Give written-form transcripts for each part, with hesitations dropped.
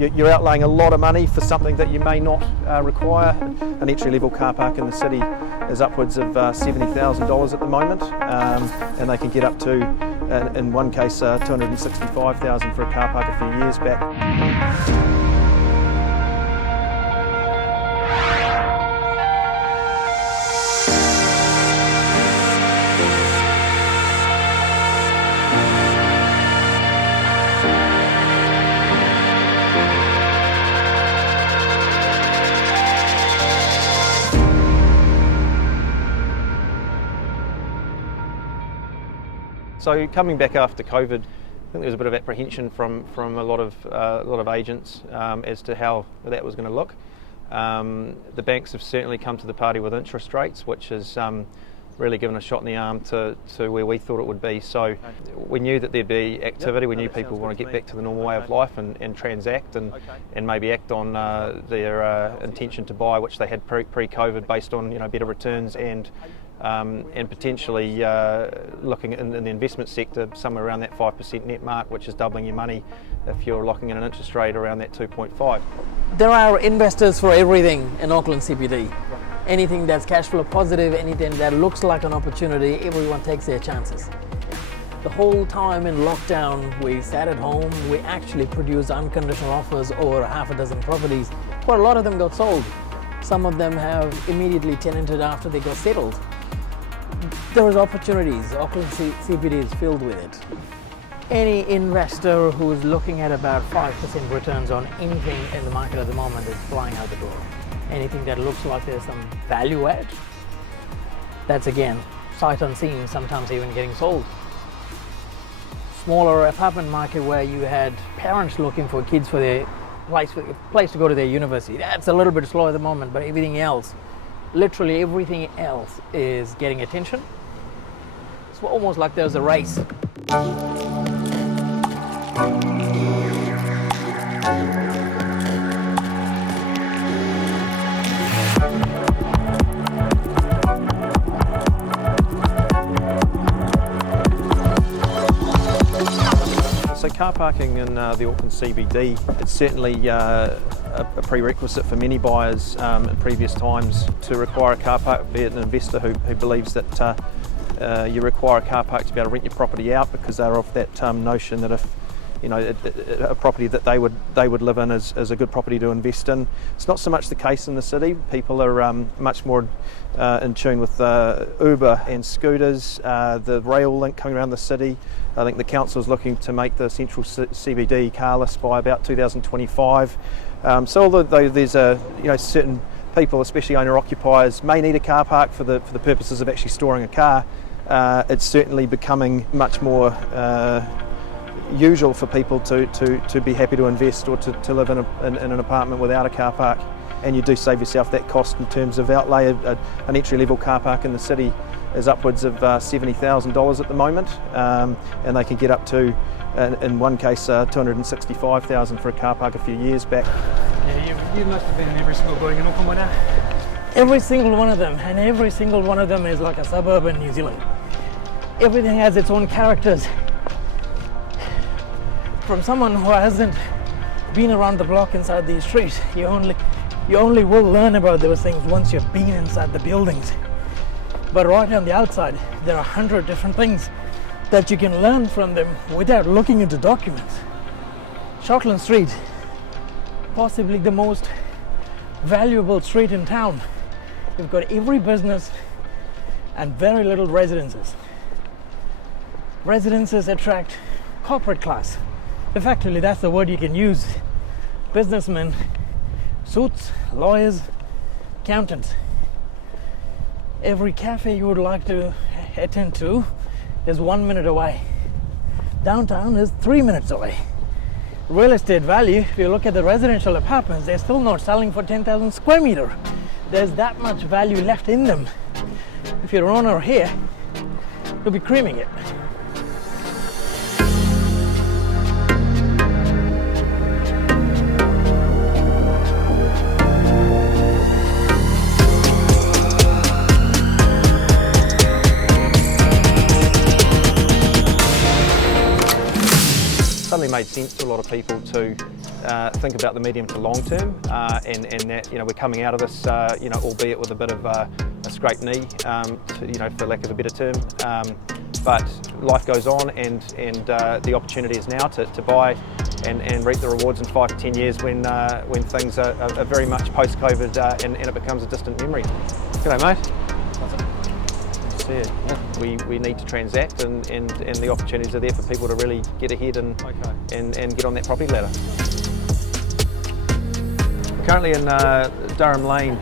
you're outlaying a lot of money for something that you may not require. An entry-level car park in the city is upwards of $70,000 at the moment, and they can get up to, in one case, $265,000 for a car park a few years back. So coming back after COVID, I think there was a bit of apprehension from a lot of agents as to how that was going to look. The banks have certainly come to the party with interest rates, which has really given a shot in the arm to where we thought it would be. So we knew that there'd be activity. We knew people want to get back to the normal way of life and transact and maybe act on their intention to buy, which they had pre-COVID, based on better returns and potentially looking in the investment sector somewhere around that 5% net mark, which is doubling your money if you're locking in an interest rate around that 2.5. There are investors for everything in Auckland CBD. Anything that's cash flow positive, anything that looks like an opportunity, everyone takes their chances. The whole time in lockdown, we sat at home, we actually produced unconditional offers over half a dozen properties, but a lot of them got sold. Some of them have immediately tenanted after they got settled. There is opportunities. Auckland CBD is filled with it. Any investor who is looking at about 5% returns on anything in the market at the moment is flying out the door. Anything that looks like there's some value add, that's again sight unseen, sometimes even getting sold. Smaller apartment market where you had parents looking for kids for their place to go to their university. That's a little bit slow at the moment, but everything else, literally everything else, is getting attention. It's almost like there's a race. So car parking in the Auckland CBD, it's certainly a prerequisite for many buyers in previous times to require a car park, be it an investor who believes that you require a car park to be able to rent your property out, because they're of that notion that if a property that they would live in is a good property to invest in. It's not so much the case in the city. People are much more in tune with Uber and scooters, the rail link coming around the city. I think the council is looking to make the central CBD carless by about 2025. So although there's certain people, especially owner-occupiers, may need a car park for the purposes of actually storing a car, it's certainly becoming much more usual for people to be happy to invest or to live in an apartment without a car park. And you do save yourself that cost in terms of outlay. An entry-level car park in the city is upwards of $70,000 at the moment, and they can get up to, in one case, $265,000 for a car park a few years back. Yeah, you must have been in every single building in Auckland by now. Every single one of them, and every single one of them is like a suburb in New Zealand. Everything has its own characters. From someone who hasn't been around the block inside these streets, you only will learn about those things once you've been inside the buildings. But right on the outside, there are 100 different things that you can learn from them without looking into documents. Shortland Street, possibly the most valuable street in town. You've got every business and very little residences. Residences attract corporate class. Effectively, that's the word you can use. Businessmen, suits, lawyers, accountants. Every cafe you would like to attend to is 1 minute away. Downtown is 3 minutes away. Real estate value, if you look at the residential apartments, they're still not selling for 10,000 square meter. There's that much value left in them. If you're an owner here, you'll be creaming it. Suddenly made sense to a lot of people to think about the medium to long term, and that we're coming out of this, albeit with a bit of a scraped knee, for lack of a better term. But life goes on, and the opportunity is now to buy and reap the rewards in 5 to 10 years when things are very much post-COVID and it becomes a distant memory. G'day, mate. We need to transact, and the opportunities are there for people to really get ahead and get on that property ladder. We're currently in Durham Lane,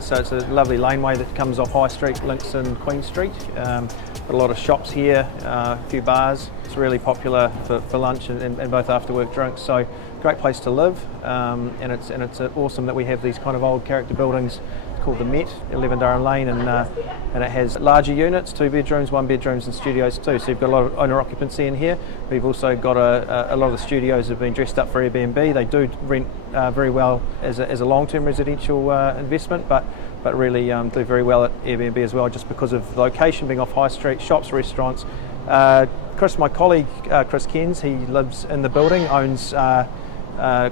so it's a lovely laneway that comes off High Street, links in Queen Street. Got a lot of shops here, a few bars. It's really popular for lunch and both after work drinks, so great place to live, and it's awesome that we have these kind of old character buildings. Called the Met, 11 Durham Lane, and it has larger units, 2 bedrooms, 1 bedrooms and studios too. So you've got a lot of owner occupancy in here. We've also got a lot of the studios have been dressed up for Airbnb. They do rent very well as a long-term residential investment, but really do very well at Airbnb as well, just because of the location being off High Street, shops, restaurants. Chris, my colleague, Chris Kens, he lives in the building, owns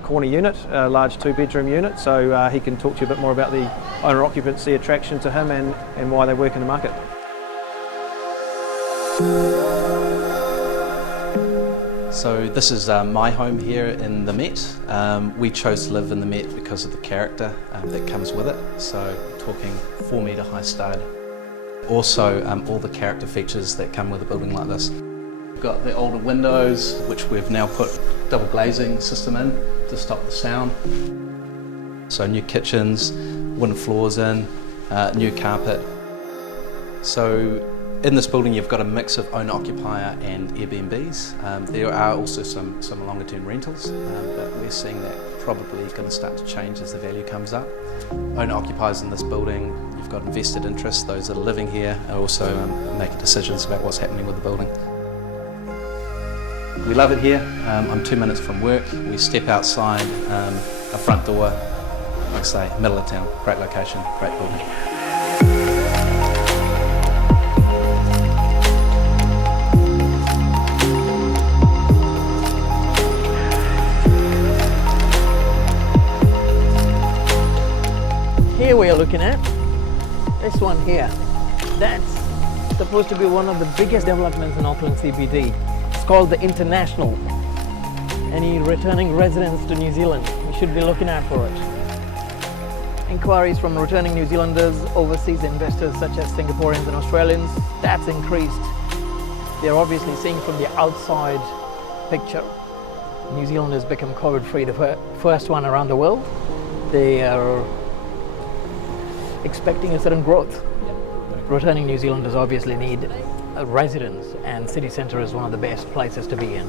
corner unit, a large 2-bedroom unit, so he can talk to you a bit more about the owner occupancy attraction to him and why they work in the market. So this is my home here in the Met. We chose to live in the Met because of the character that comes with it, so talking 4-metre high stud. Also all the character features that come with a building like this. We've got the older windows, which we've now put double glazing system in to stop the sound. So new kitchens, wooden floors in, new carpet. So in this building you've got a mix of owner-occupier and Airbnbs. There are also some longer term rentals, but we're seeing that probably going to start to change as the value comes up. Owner-occupiers in this building, you've got invested interests, those that are living here are also making decisions about what's happening with the building. We love it here. I'm 2 minutes from work. We step outside, a front door, like I say, middle of town. Great location, great building. Here we are looking at this one here. That's supposed to be one of the biggest developments in Auckland CBD. It's called the International. Any returning residents to New Zealand, we should be looking out for it. Inquiries from returning New Zealanders, overseas investors such as Singaporeans and Australians, that's increased. They're obviously seeing from the outside picture. New Zealand has become COVID-free, the first one around the world. They are expecting a certain growth. Returning New Zealanders obviously need a residence, and city centre is one of the best places to be in.